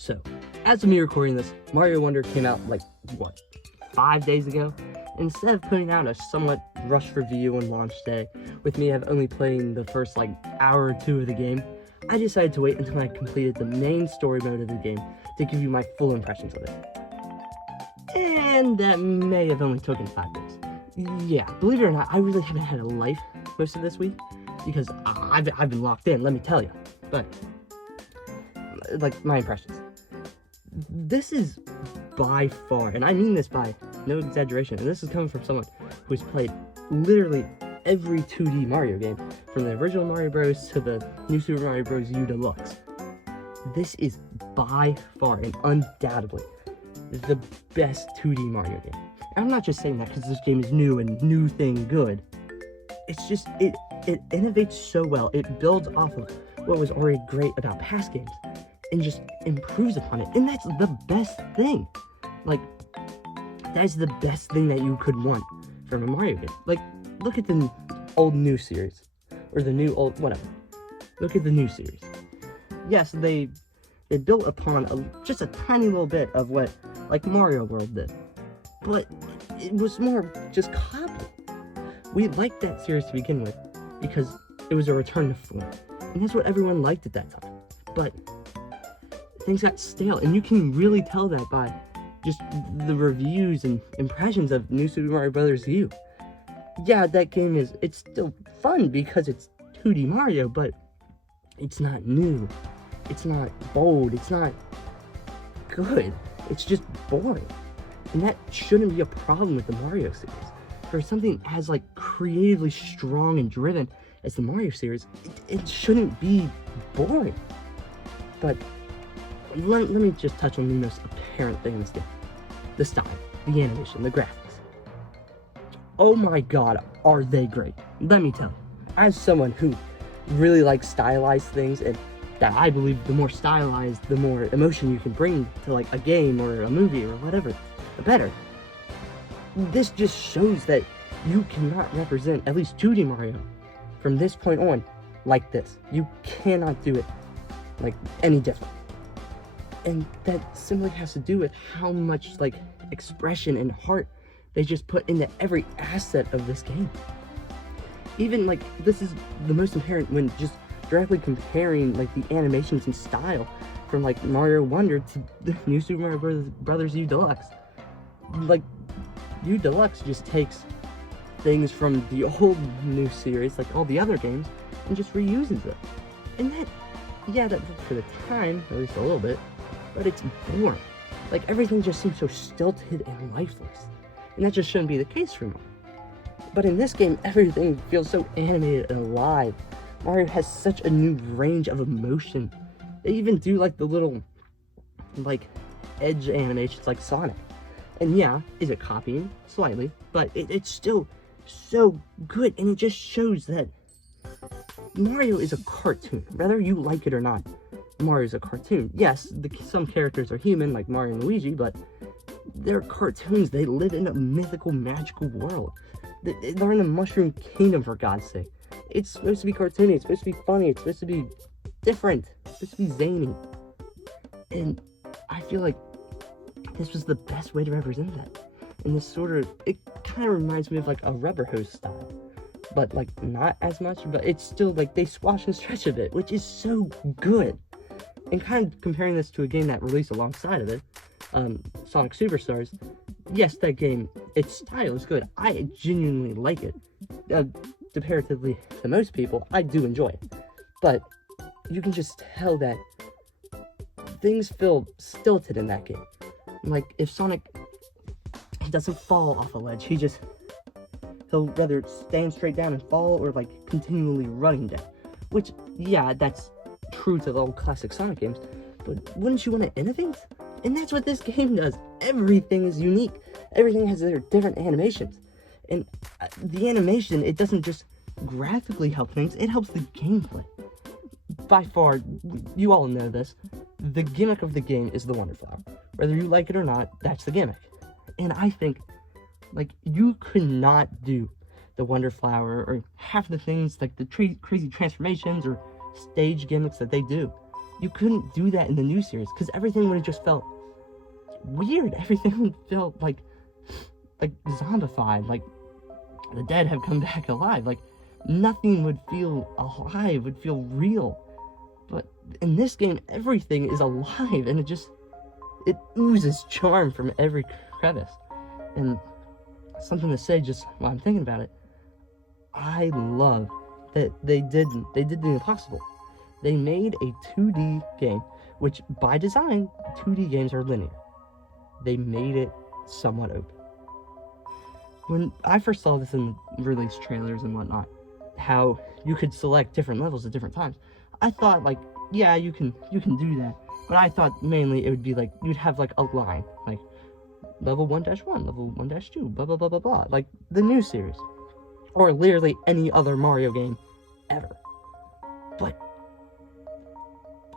So, as of me recording this, Mario Wonder came out like, what, 5 days ago? Instead of putting out a somewhat rushed review on launch day, with me only playing the first like hour or two of the game, I decided to wait until I completed the main story mode of the game to give you my full impressions of it. And that may have only taken 5 days. Yeah, believe it or not, I really haven't had a life most of this week, because I've been locked in, let me tell you. But, like, my impressions. This is by far, and I mean this by no exaggeration, and this is coming from someone who's played literally every 2D Mario game, from the original Mario Bros. To the new Super Mario Bros. U Deluxe. This is by far and undoubtedly the best 2D Mario game. And I'm not just saying that because this game is new and new thing good. It's just, it innovates so well. It builds off of what was already great about past games and just improves upon it. And that's the best thing. Like, that's the best thing that you could want from a Mario game. Like, look at the old new series. Or the new old, whatever. Look at the new series. Yes, they built upon just a tiny little bit of what, like, Mario World did. But it was more just copy. We liked that series to begin with because it was a return to form. And that's what everyone liked at that time. But things got stale, and you can really tell that by just the reviews and impressions of New Super Mario Bros. U. Yeah, that game it's still fun because it's 2D Mario, but it's not new. It's not bold. It's not good. It's just boring. And that shouldn't be a problem with the Mario series. For something as like creatively strong and driven as the Mario series, it shouldn't be boring. But let me just touch on the most apparent thing in this game. The style, the animation, the graphics. Oh my god, are they great. Let me tell you. As someone who really likes stylized things, and that I believe the more stylized, the more emotion you can bring to like a game or a movie or whatever, the better. This just shows that you cannot represent at least 2D Mario from this point on like this. You cannot do it like any different. And that simply has to do with how much like expression and heart they just put into every asset of this game. Even like this is the most apparent when just directly comparing like the animations and style from like Mario Wonder to the new Super Mario Bros. U Deluxe. Like U Deluxe just takes things from the old new series, like all the other games, and just reuses it. And that, yeah, that worked for the time, at least a little bit, but it's boring. Like everything just seems so stilted and lifeless. And that just shouldn't be the case for Mario. But in this game, everything feels so animated and alive. Mario has such a new range of emotion. They even do like the little, like, edge animations like Sonic. And yeah, is it copying? Slightly. But it's still so good, and it just shows that Mario is a cartoon. Whether you like it or not, Mario's a cartoon. Yes, some characters are human, like Mario and Luigi, but they're cartoons. They live in a mythical, magical world. They're in the Mushroom Kingdom, for God's sake. It's supposed to be cartoony, it's supposed to be funny, it's supposed to be different, it's supposed to be zany. And I feel like this was the best way to represent that. And this sort of, it kind of reminds me of like a Rubber Hose style. But like not as much, but it's still like they squash and stretch a bit, which is so good. And kind of comparing this to a game that released alongside of it, Sonic Superstars, yes, that game, its style is good. I genuinely like it. Comparatively to most people, I do enjoy it. But you can just tell that things feel stilted in that game. Like, if Sonic, he doesn't fall off a ledge, he'll rather stand straight down and fall, or like continually running down. Which, yeah, that's true to the old classic Sonic games, but wouldn't you want to innovate? And that's what this game does. Everything is unique. Everything has their different animations. And the animation, it doesn't just graphically help things, it helps the gameplay. By far, you all know this, the gimmick of the game is the Wonder Flower. Whether you like it or not, that's the gimmick. And I think, like, you could not do the Wonder Flower or half the things, like the crazy transformations or stage gimmicks that they do, You couldn't do that in the new series, because everything would have just felt weird. Everything would feel like zombified, like the dead have come back alive. Like, nothing would feel alive, would feel real. But in this game, everything is alive, and it oozes charm from every crevice. And something to say, just while I'm thinking about it, I love that they did the impossible. They made a 2D game, which by design, 2D games are linear. They made it somewhat open. When I first saw this in release trailers and whatnot, how you could select different levels at different times, I thought, like, yeah, you can do that. But I thought mainly it would be like, you'd have like a line, like level 1-1, level 1-2, blah, blah, blah, blah, blah, like the new series. Or literally any other Mario game ever. But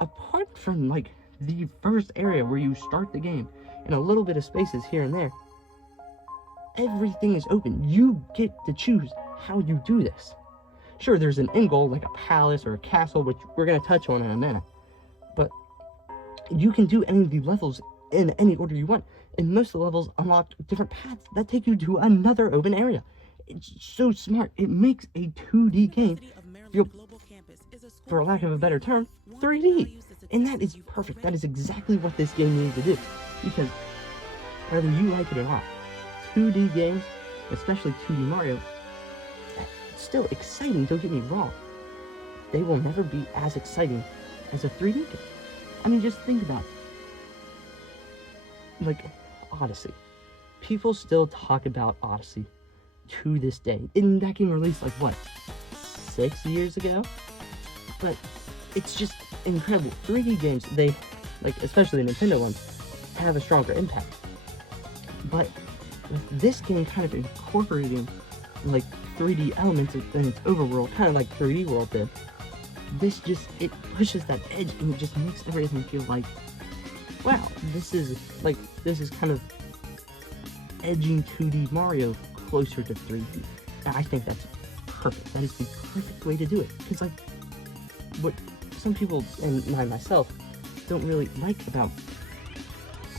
apart from like the first area where you start the game and a little bit of spaces here and there, everything is open. You get to choose how you do this. Sure, there's an end goal like a palace or a castle, which we're going to touch on in a minute, but you can do any of the levels in any order you want, and most of the levels unlock different paths that take you to another open area. It's so smart. It makes a 2D game feel, for lack of a better term, 3D. And that is perfect. That is exactly what this game needed to do. Because whether you like it or not, 2D games, especially 2D Mario, it's still exciting, don't get me wrong. They will never be as exciting as a 3D game. I mean, just think about it. Like, Odyssey. People still talk about Odyssey to this day. And that game released, like, what, 6 years ago? But it's just incredible. 3D games, they, like, especially the Nintendo ones, have a stronger impact. But with this game kind of incorporating, like, 3D elements in its overworld, kind of like 3D World did, this just, it pushes that edge, and it just makes everything feel like, wow, this is kind of edging 2D Mario closer to 3D. And I think that's perfect. That is the perfect way to do it. Because, like, what some people, and myself, don't really like about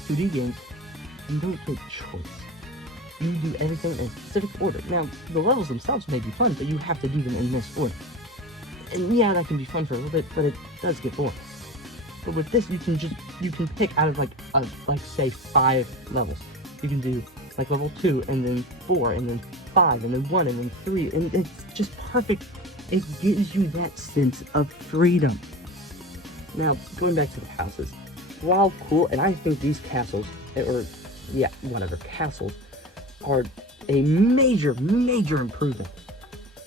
2D games, you don't get choice. You do everything in a specific order. Now, the levels themselves may be fun, but you have to do them in this order. And yeah, that can be fun for a little bit, but it does get boring. But with this, you can pick out of like say 5 levels. You can do like level 2, and then 4, and then 5, and then 1, and then 3, and it's just perfect. It gives you that sense of freedom. Now, going back to the houses, while cool, and I think these castles, castles, are a major improvement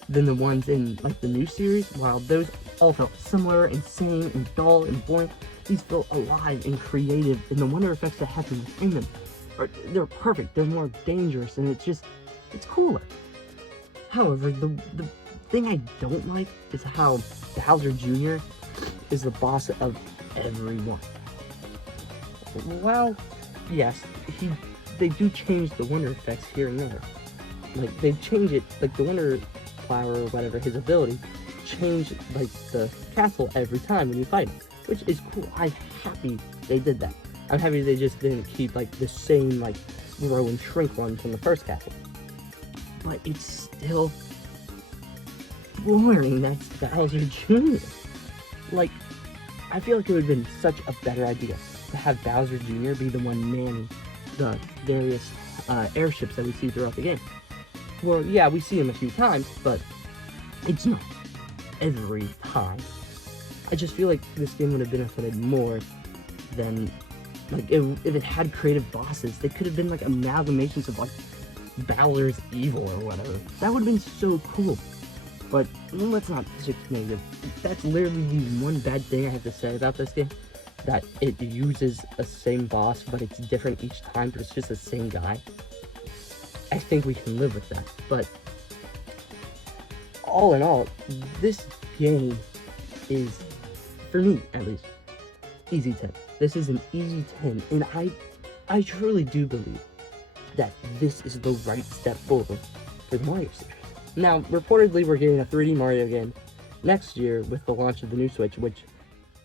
than the ones in, like, the new series. While those all felt similar and same and dull and boring, these feel alive and creative, and the wonder effects that happen within them, they're perfect. They're more dangerous, and it's cooler. However, the thing I don't like is how Bowser Jr. is the boss of everyone. Well, yes, they do change the wonder effects here and there. Like, they change it, like the Wonder Flower or whatever, his ability, change, like, the castle every time when you fight him, which is cool. I'm happy they did that. I'm happy they just didn't keep, like, the same, like, grow and shrink one from the first castle. But it's still boring. That's Bowser Jr. Like, I feel like it would have been such a better idea to have Bowser Jr. be the one manning the various airships that we see throughout the game. Well, yeah, we see him a few times, but it's not every time. I just feel like this game would have benefited more than, like, if it had creative bosses. They could have been, like, amalgamations of, like, Bowser's evil or whatever. That would have been so cool. But let's not just negative. That's literally the one bad thing I have to say about this game. That it uses a same boss, but it's different each time, but it's just the same guy. I think we can live with that. But all in all, this game is, for me at least, easy 10. This is an easy 10, and I truly do believe that this is the right step forward for the Mario series. Now, reportedly, we're getting a 3D Mario game next year with the launch of the new Switch, which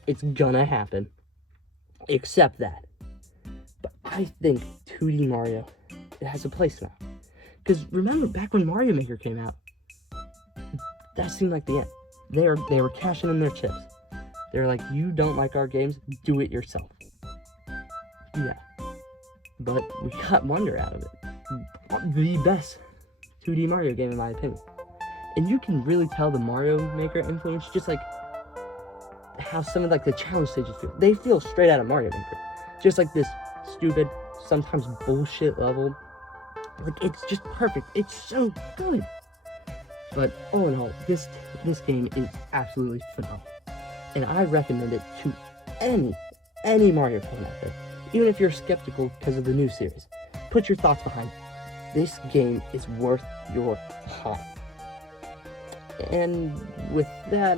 It's gonna happen. Accept that. But I think 2D Mario, it has a place now. Because remember, back when Mario Maker came out, that seemed like the end. They were cashing in their chips. They were like, you don't like our games, do it yourself. Yeah. But we got Wonder out of it. The best 2D Mario game in my opinion. And you can really tell the Mario Maker influence, just like how some of like the challenge stages feel. They feel straight out of Mario Maker. Just like this stupid, sometimes bullshit level. Like, it's just perfect. It's so good. But all in all, this game is absolutely phenomenal. And I recommend it to any Mario fan out there. Even if you're skeptical because of the new series. Put your thoughts behind it. This game is worth your time. And with that,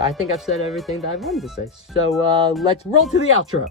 I think I've said everything that I wanted to say. So let's roll to the outro.